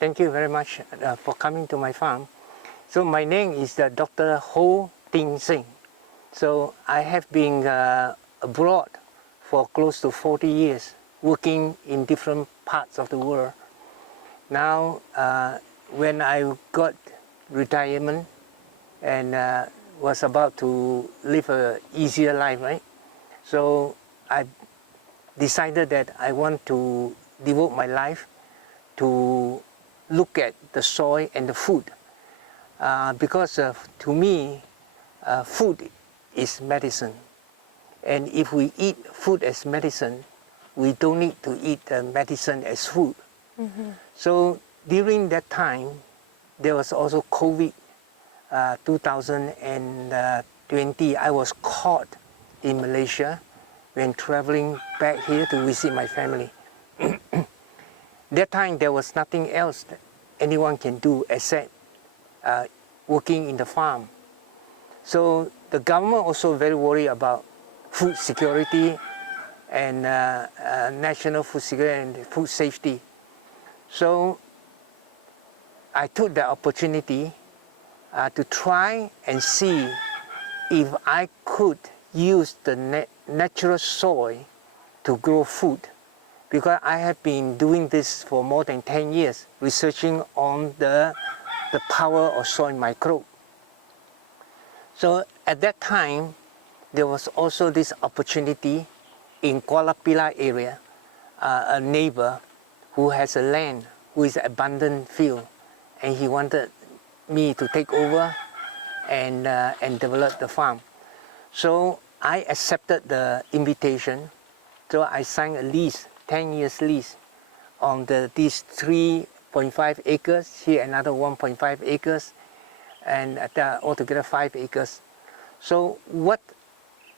Thank you very much for coming to my farm. So my name is Dr. Ho Ting Seng. So I have been abroad for close to 40 years, working in different parts of the world. Now, when I got retirement and was about to live an easier life, right? So I decided that I want to devote my life to look at the soil and the food, because to me, food is medicine. And if we eat food as medicine, we don't need to eat medicine as food. Mm-hmm. So during that time, there was also COVID, 2020. I was caught in Malaysia when traveling back here to visit my family. That time there was nothing else that anyone can do except working in the farm. So the government also very worried about food security and national food security and food safety. So I took the opportunity to try and see if I could use the natural soil to grow food, because I have been doing this for more than 10 years, researching on the power of soil microbe. So at that time, there was also this opportunity in Kuala Pilah area, a neighbor who has a land, who is abundant field, and he wanted me to take over and develop the farm. So I accepted the invitation. So I signed a lease, 10 years lease, on these 3.5 acres, here another 1.5 acres, and altogether 5 acres. So what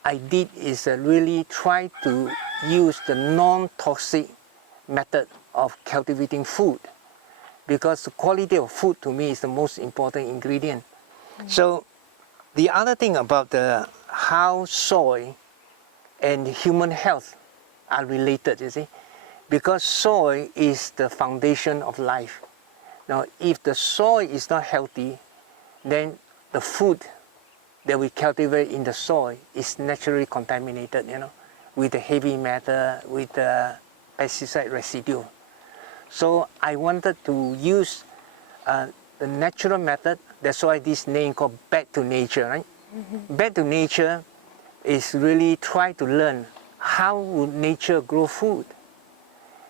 I did is really try to use the non-toxic method of cultivating food, because the quality of food to me is the most important ingredient. Mm-hmm. So the other thing about how soil and human health are related, you see, because soil is the foundation of life. Now, if the soil is not healthy, then the food that we cultivate in the soil is naturally contaminated, you know, with the heavy metal, with the pesticide residue. So I wanted to use the natural method. That's why this name called Back to Nature, right? Mm-hmm. Back to Nature is really try to learn how would nature grow food.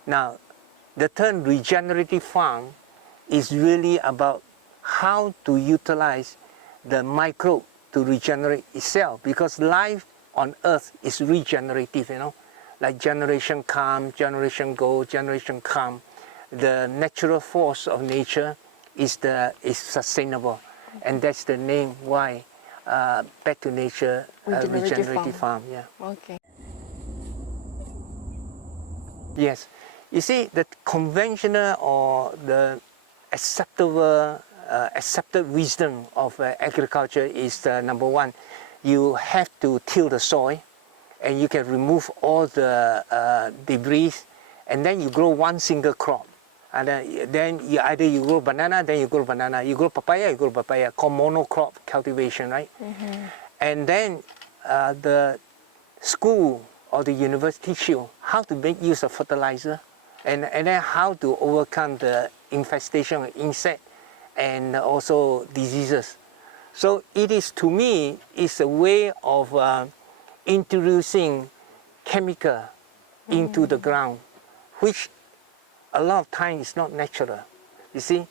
Now, the term regenerative farm is really about how to utilize the microbe to regenerate itself, because life on earth is regenerative, you know, like generation come, generation go, generation come. The natural force of nature is sustainable, and that's the name why Back to Nature regenerative farm. Yeah. Okay. Yes, you see, the conventional or the accepted wisdom of agriculture is number one, you have to till the soil, and you can remove all the debris, and then you grow one single crop. And then either you grow banana, then you grow banana. You grow papaya, you grow papaya, called monocrop cultivation, right? Mm-hmm. And then the school or the university teach you how to make use of fertilizer, and then how to overcome the infestation of insect and also diseases. So it is, to me, it's a way of introducing chemical into the ground, which a lot of times is not natural, you see.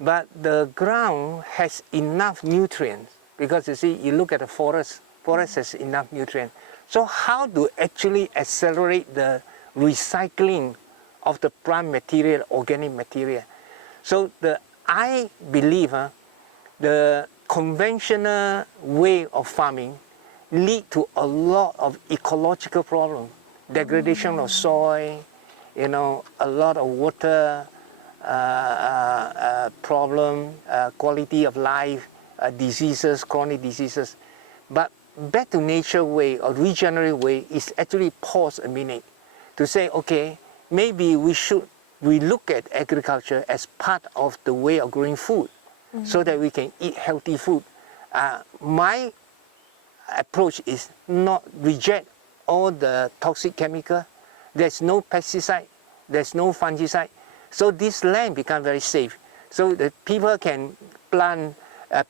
But the ground has enough nutrients, because you see, you look at the forest has enough nutrients. So how to actually accelerate the recycling of the plant material, organic material? So I believe the conventional way of farming lead to a lot of ecological problems, degradation of soil, you know, a lot of water problem, quality of life, diseases, chronic diseases. But Back to Nature way or regenerative way is actually pause a minute to say, okay, maybe we should we look at agriculture as part of the way of growing food, so that we can eat healthy food. My approach is not reject all the toxic chemical. There's no pesticide, there's no fungicide. So this land becomes very safe. So the people can plant,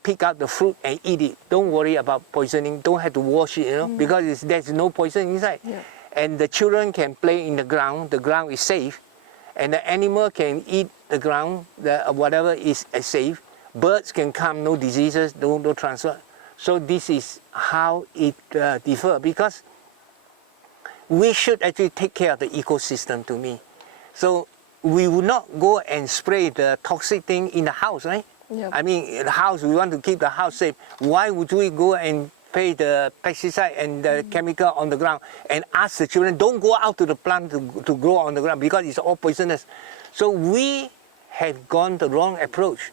pick out the fruit and eat it. Don't worry about poisoning. Don't have to wash it, you know, because there's no poison inside. Yeah. And the children can play in the ground. The ground is safe. And the animal can eat the ground, whatever is safe. Birds can come, no diseases, no transfer. So this is how it differs, because we should actually take care of the ecosystem, to me. So we would not go and spray the toxic thing in the house, right? Yep. I mean, in the house, we want to keep the house safe. Why would we go and spray the pesticide and the chemical on the ground and ask the children, don't go out to the plant to grow on the ground, because it's all poisonous. So we have gone the wrong approach.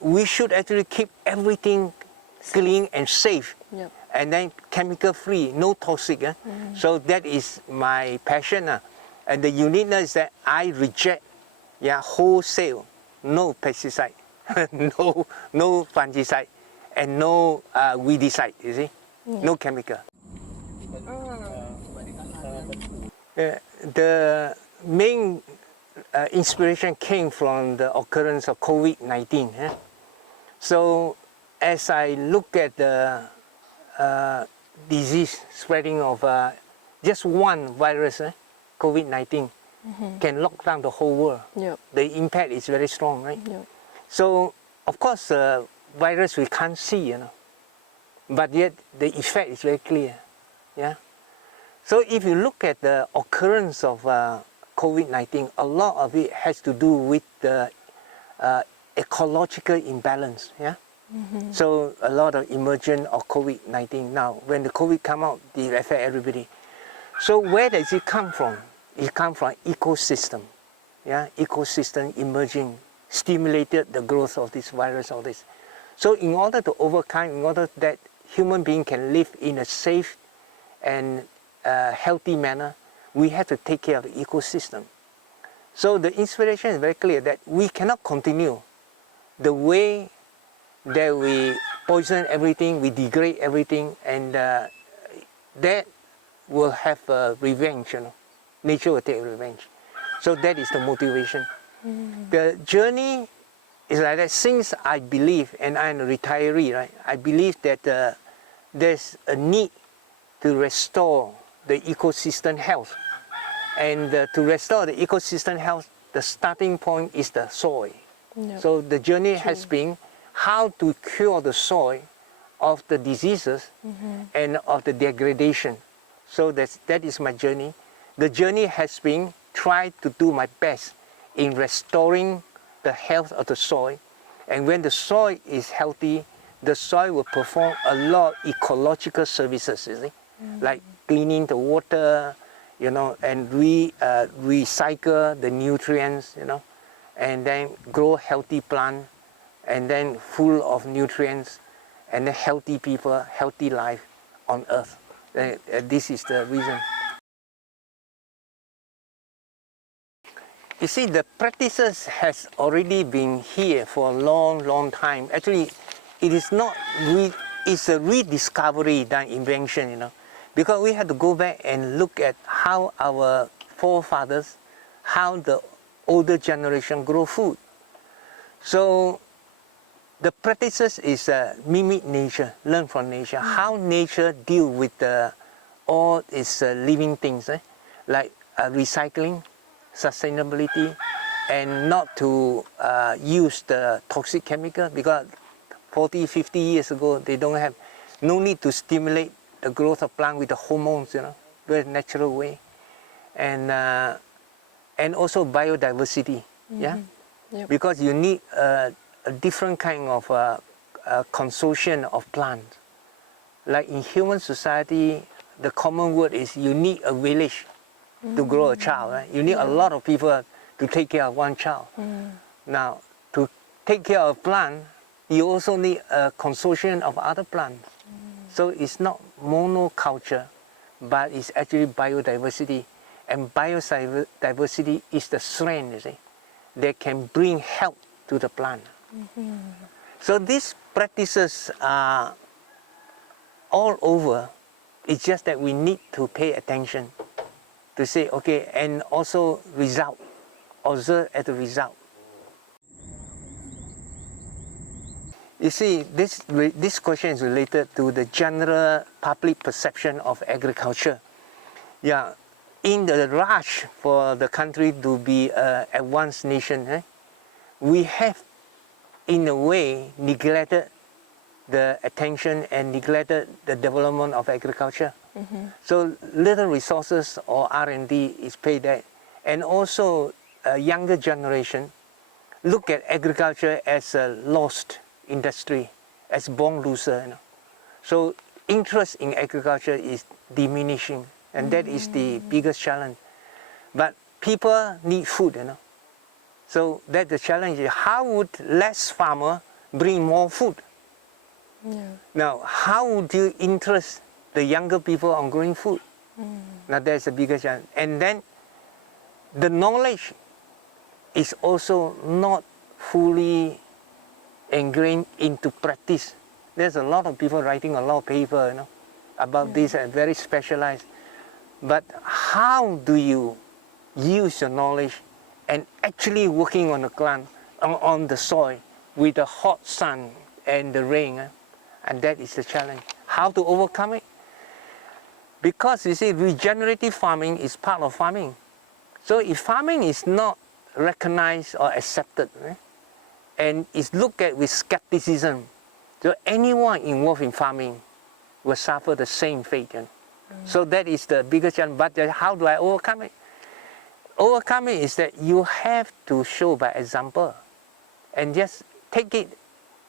We should actually keep everything clean and safe. Yep. And then chemical free, no toxic. So that is my passion. And the uniqueness is that I reject wholesale, no pesticide, no fungicide, and no weedicide, you see, no chemical. The main inspiration came from the occurrence of COVID-19. So as I look at the disease spreading of just one virus, COVID-19, can lock down the whole world. Yep. The impact is very strong, right? Yep. So, of course, virus we can't see, you know, but yet the effect is very clear. Yeah. So if you look at the occurrence of COVID-19, a lot of it has to do with the ecological imbalance. Yeah. So a lot of emergence of COVID-19 now. When the COVID come out, it affect everybody. So where does it come from? It comes from ecosystem. Yeah, ecosystem emerging stimulated the growth of this virus, all this. So in order to overcome, in order that human being can live in a safe and healthy manner, we have to take care of the ecosystem. So the inspiration is very clear that we cannot continue the way that we poison everything, we degrade everything, and that will have revenge, you know. Nature will take revenge. So that is the motivation. The journey is like that. Since I believe, and I'm a retiree, right, I believe that there's a need to restore the ecosystem health. And to restore the ecosystem health, the starting point is the soil. Yep. So the journey has been how to cure the soil of the diseases and of the degradation. So that is my journey. The journey has been try to do my best in restoring the health of the soil. And when the soil is healthy, the soil will perform a lot of ecological services, you see? Like cleaning the water, you know, and recycle the nutrients, you know, and then grow healthy plant, and then full of nutrients, and then healthy people, healthy life on earth. This is the reason. You see, the practices has already been here for a long, long time. Actually, it is not, it's a rediscovery than invention, you know. Because we have to go back and look at how our forefathers, how the older generation grow food. So the practices is mimic nature, learn from nature, how nature deal with all its living things, like recycling, sustainability, and not to use the toxic chemical, because 40, 50 years ago, they don't have, no need to stimulate the growth of plant with the hormones, you know, very natural way. And also biodiversity, yeah? Yep. Because you need a different kind of consortium of plants. Like in human society, the common word is you need a village to grow a child, right? You need a lot of people to take care of one child. Now, to take care of a plant, you also need a consortium of other plants. So it's not monoculture, but it's actually biodiversity. And biodiversity is the strength, you see, that can bring health to the plant. So these practices are all over. It's just that we need to pay attention to say, okay, and also result, observe at the result. You see, this question is related to the general public perception of agriculture. Yeah, in the rush for the country to be an advanced nation, we have, in a way, neglected the attention and neglected the development of agriculture. So little resources or R&D is paid there. And also a younger generation look at agriculture as a lost industry, as born loser. You know? So interest in agriculture is diminishing, and that is the biggest challenge. But people need food, you know. So that's the challenge. How would less farmer bring more food? Now, how would you interest the younger people on growing food? Now that's the biggest challenge. And then the knowledge is also not fully ingrained into practice. There's a lot of people writing a lot of paper, you know, about this and very specialized. But how do you use your knowledge and actually working on the plant, on the soil with the hot sun and the rain? And that is the challenge. How to overcome it? Because you see, regenerative farming is part of farming. So if farming is not recognized or accepted, and is looked at with skepticism, so anyone involved in farming will suffer the same fate. So that is the biggest challenge. But how do I overcome it? Overcome it is that you have to show by example, and just take it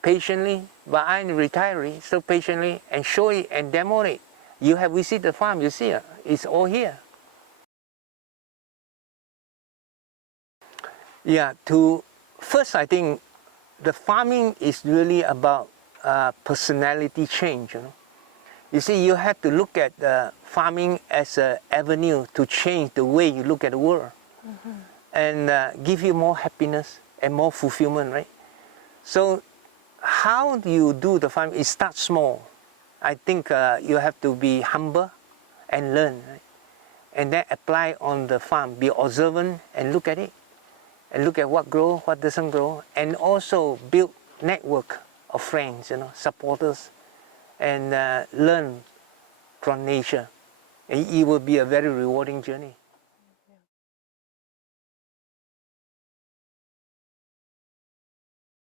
patiently. But I'm a retiree, so patiently, and show it and demo it. You have visited the farm, you see, it's all here. Yeah, first I think the farming is really about personality change. You know? You see, you have to look at farming as an avenue to change the way you look at the world, and give you more happiness and more fulfillment, right? So how do you do the farming? It starts small. I think you have to be humble and learn, right? And then apply on the farm. Be observant and look at it. And look at what grows, what doesn't grow. And also build network of friends, you know, supporters. And learn from nature. And it will be a very rewarding journey.